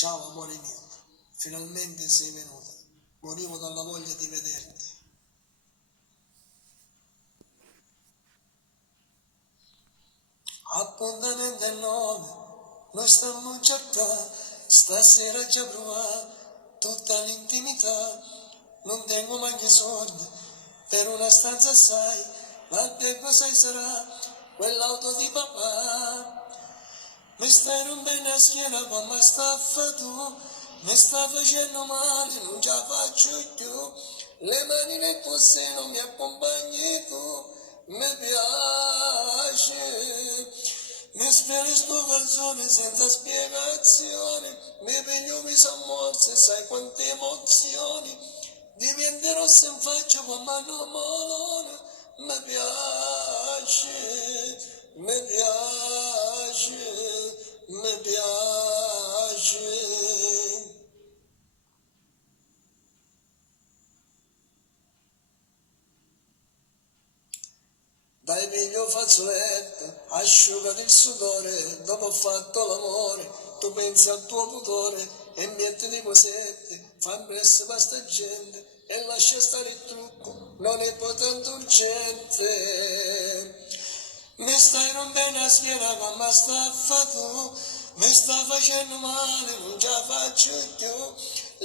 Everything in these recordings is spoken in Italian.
Ciao amore mio, finalmente sei venuta. Morivo dalla voglia di vederti. Appuntamento è 9, noi stiamo in città, stasera già provata tutta l'intimità. Non tengo mai i soldi per una stanza assai, ma il tempo sai sarà quell'auto di papà. Mi stai rompendo la schiena come sta a fa tu, mi sta facendo male, non ce la faccio più. Le mani nel tuo seno mi accompagni tu, mi piace. Mi speri sto canzone senza spiegazione, mi piglio mi son morse, sai quante emozioni. Diventerò se in faccia come un molone, mi piace, mi piace, mi piace. Dai piglio fazzoletto, asciugati il sudore, dopo ho fatto l'amore, tu pensi al tuo pudore e mettiti cosette, fa presto per sta gente e lascia stare il trucco, non è poi tanto urgente. Mi stai rompendo la schiena come sta a fa tu, mi sta facendo male, non ce la faccio più,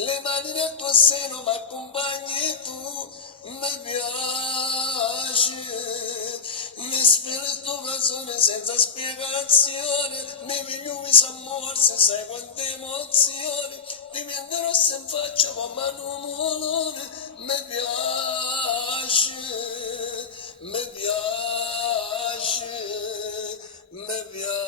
le mani nel tuo seno mi accompagni tu, mi piace, mi spero il tuo canzone senza spiegazione, mi piglio mi son morse, sai quante emozioni, diventerò se in faccia come un molone, mi piace, mi piace, mi piace.